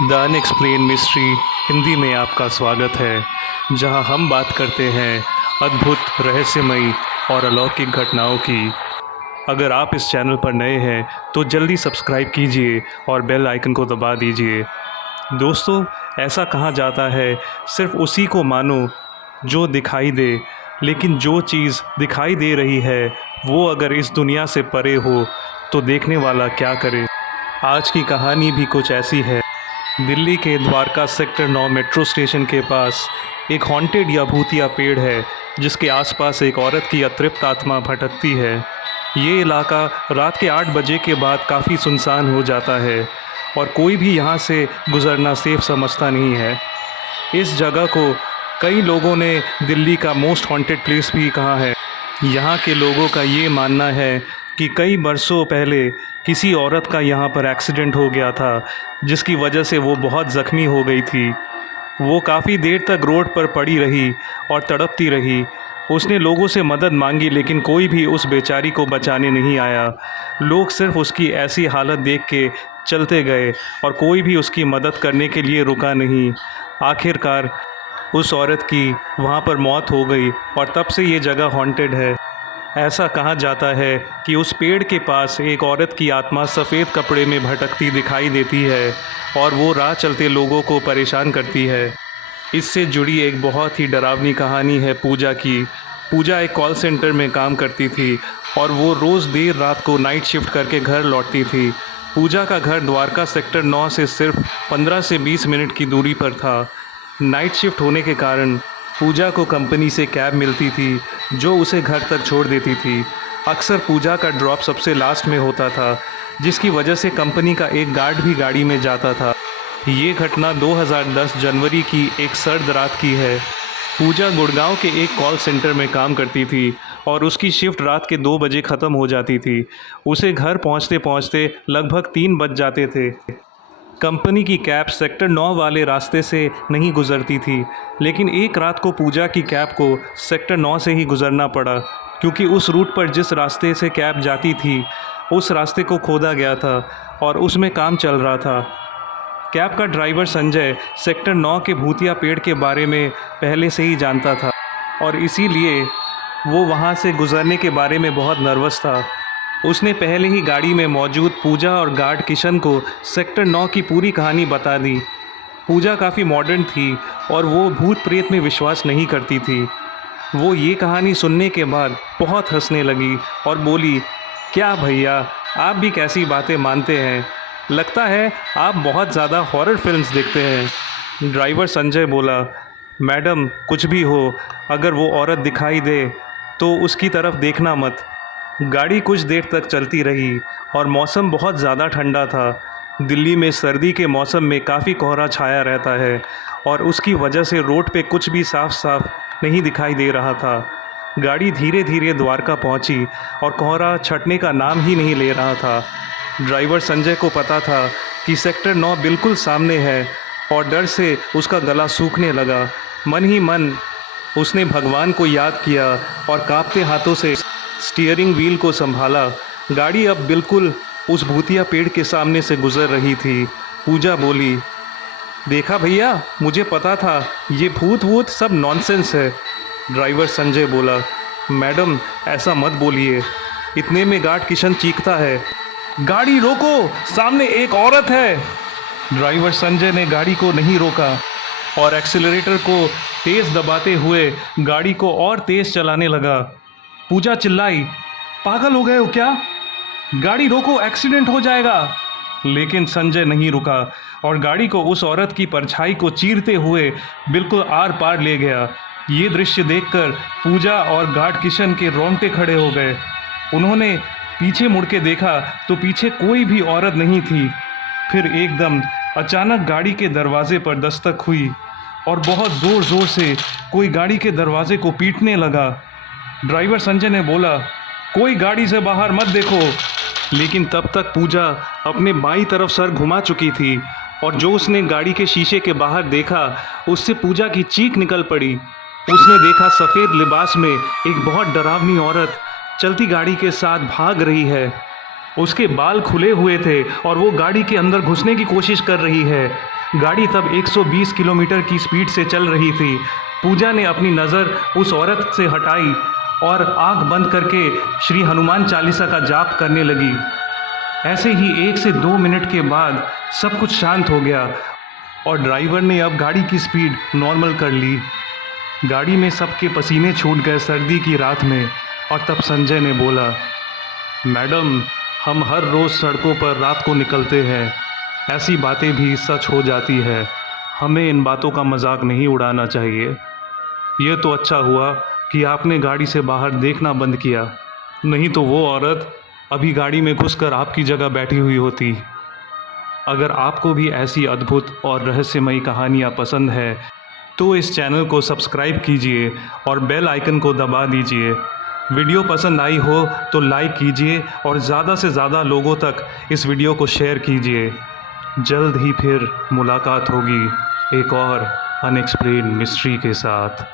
The unexplained mystery Hindi में आपका स्वागत है, जहां हम बात करते हैं अद्भुत, रहस्यमयी और अलौकिक घटनाओं की। अगर आप इस चैनल पर नए हैं तो जल्दी सब्सक्राइब कीजिए और बेल आइकन को दबा दीजिए। दोस्तों, ऐसा कहा जाता है सिर्फ उसी को मानो जो दिखाई दे, लेकिन जो चीज़ दिखाई दे रही है वो अगर इस दुनिया से परे हो तो देखने वाला क्या करे। आज की कहानी भी कुछ ऐसी है। दिल्ली के द्वारका सेक्टर 9 मेट्रो स्टेशन के पास एक हॉन्टेड या भूतिया पेड़ है, जिसके आसपास एक औरत की अतृप्त आत्मा भटकती है। ये इलाका रात के 8 बजे के बाद काफ़ी सुनसान हो जाता है और कोई भी यहाँ से गुज़रना सेफ समझता नहीं है। इस जगह को कई लोगों ने दिल्ली का मोस्ट हॉन्टेड प्लेस भी कहा है। यहाँ के लोगों का ये मानना है कि कई बरसों पहले किसी औरत का यहाँ पर एक्सीडेंट हो गया था, जिसकी वजह से वो बहुत ज़ख्मी हो गई थी। वो काफ़ी देर तक रोड पर पड़ी रही और तड़पती रही। उसने लोगों से मदद मांगी, लेकिन कोई भी उस बेचारी को बचाने नहीं आया। लोग सिर्फ उसकी ऐसी हालत देख के चलते गए और कोई भी उसकी मदद करने के लिए रुका नहीं। आखिरकार उस औरत की वहाँ पर मौत हो गई और तब से ये जगह हॉन्टेड है। ऐसा कहा जाता है कि उस पेड़ के पास एक औरत की आत्मा सफ़ेद कपड़े में भटकती दिखाई देती है और वो राह चलते लोगों को परेशान करती है। इससे जुड़ी एक बहुत ही डरावनी कहानी है पूजा की। पूजा एक कॉल सेंटर में काम करती थी और वो रोज़ देर रात को नाइट शिफ्ट करके घर लौटती थी। पूजा का घर द्वारका सेक्टर 9 से सिर्फ 15 से 20 मिनट की दूरी पर था। नाइट शिफ्ट होने के कारण पूजा को कंपनी से कैब मिलती थी, जो उसे घर तक छोड़ देती थी। अक्सर पूजा का ड्रॉप सबसे लास्ट में होता था, जिसकी वजह से कंपनी का एक गार्ड भी गाड़ी में जाता था। ये घटना 2010 जनवरी की एक सर्द रात की है। पूजा गुड़गांव के एक कॉल सेंटर में काम करती थी और उसकी शिफ्ट रात के 2 बजे ख़त्म हो जाती थी। उसे घर पहुंचते पहुंचते लगभग 3 बज जाते थे। कंपनी की कैब सेक्टर 9 वाले रास्ते से नहीं गुजरती थी, लेकिन एक रात को पूजा की कैब को सेक्टर 9 से ही गुजरना पड़ा, क्योंकि उस रूट पर जिस रास्ते से कैब जाती थी उस रास्ते को खोदा गया था और उसमें काम चल रहा था। कैब का ड्राइवर संजय सेक्टर 9 के भूतिया पेड़ के बारे में पहले से ही जानता था और इसीलिए वो वहाँ से गुजरने के बारे में बहुत नर्वस था। उसने पहले ही गाड़ी में मौजूद पूजा और गार्ड किशन को सेक्टर 9 की पूरी कहानी बता दी। पूजा काफ़ी मॉडर्न थी और वो भूत प्रेत में विश्वास नहीं करती थी। वो ये कहानी सुनने के बाद बहुत हंसने लगी और बोली, क्या भैया, आप भी कैसी बातें मानते हैं? लगता है आप बहुत ज़्यादा हॉरर फिल्म्स देखते हैं। ड्राइवर संजय बोला, मैडम कुछ भी हो, अगर वो औरत दिखाई दे तो उसकी तरफ देखना मत। गाड़ी कुछ देर तक चलती रही और मौसम बहुत ज़्यादा ठंडा था। दिल्ली में सर्दी के मौसम में काफ़ी कोहरा छाया रहता है और उसकी वजह से रोड पे कुछ भी साफ साफ नहीं दिखाई दे रहा था। गाड़ी धीरे धीरे द्वारका पहुंची और कोहरा छटने का नाम ही नहीं ले रहा था। ड्राइवर संजय को पता था कि सेक्टर 9 बिल्कुल सामने है और डर से उसका गला सूखने लगा। मन ही मन उसने भगवान को याद किया और कांपते हाथों से स्टीयरिंग व्हील को संभाला। गाड़ी अब बिल्कुल उस भूतिया पेड़ के सामने से गुजर रही थी। पूजा बोली, देखा भैया, मुझे पता था ये भूत वूत सब नॉनसेंस है। ड्राइवर संजय बोला, मैडम ऐसा मत बोलिए। इतने में गार्ड किशन चीखता है, गाड़ी रोको, सामने एक औरत है। ड्राइवर संजय ने गाड़ी को नहीं रोका और एक्सीलरेटर को तेज़ दबाते हुए गाड़ी को और तेज़ चलाने लगा। पूजा चिल्लाई, पागल हो गए हो क्या? गाड़ी रोको, एक्सीडेंट हो जाएगा। लेकिन संजय नहीं रुका और गाड़ी को उस औरत की परछाई को चीरते हुए बिल्कुल आर पार ले गया। ये दृश्य देखकर पूजा और गार्ड किशन के रोंगटे खड़े हो गए। उन्होंने पीछे मुड़ के देखा तो पीछे कोई भी औरत नहीं थी। फिर एकदम अचानक गाड़ी के दरवाजे पर दस्तक हुई और बहुत ज़ोर ज़ोर से कोई गाड़ी के दरवाजे को पीटने लगा। ड्राइवर संजय ने बोला, कोई गाड़ी से बाहर मत देखो। लेकिन तब तक पूजा अपने बाईं तरफ सर घुमा चुकी थी और जो उसने गाड़ी के शीशे के बाहर देखा उससे पूजा की चीख निकल पड़ी। उसने देखा सफ़ेद लिबास में एक बहुत डरावनी औरत चलती गाड़ी के साथ भाग रही है। उसके बाल खुले हुए थे और वो गाड़ी के अंदर घुसने की कोशिश कर रही है। गाड़ी तब 120 किलोमीटर की स्पीड से चल रही थी। पूजा ने अपनी नज़र उस औरत से हटाई और आंख बंद करके श्री हनुमान चालीसा का जाप करने लगी। ऐसे ही 1 से 2 मिनट के बाद सब कुछ शांत हो गया और ड्राइवर ने अब गाड़ी की स्पीड नॉर्मल कर ली। गाड़ी में सबके पसीने छूट गए सर्दी की रात में। और तब संजय ने बोला, मैडम, हम हर रोज़ सड़कों पर रात को निकलते हैं, ऐसी बातें भी सच हो जाती है। हमें इन बातों का मजाक नहीं उड़ाना चाहिए। ये तो अच्छा हुआ कि आपने गाड़ी से बाहर देखना बंद किया, नहीं तो वो औरत अभी गाड़ी में घुसकर आपकी जगह बैठी हुई होती। अगर आपको भी ऐसी अद्भुत और रहस्यमयी कहानियाँ पसंद है तो इस चैनल को सब्सक्राइब कीजिए और बेल आइकन को दबा दीजिए। वीडियो पसंद आई हो तो लाइक कीजिए और ज़्यादा से ज़्यादा लोगों तक इस वीडियो को शेयर कीजिए। जल्द ही फिर मुलाकात होगी एक और अनएक्सप्लेन्ड मिस्ट्री के साथ।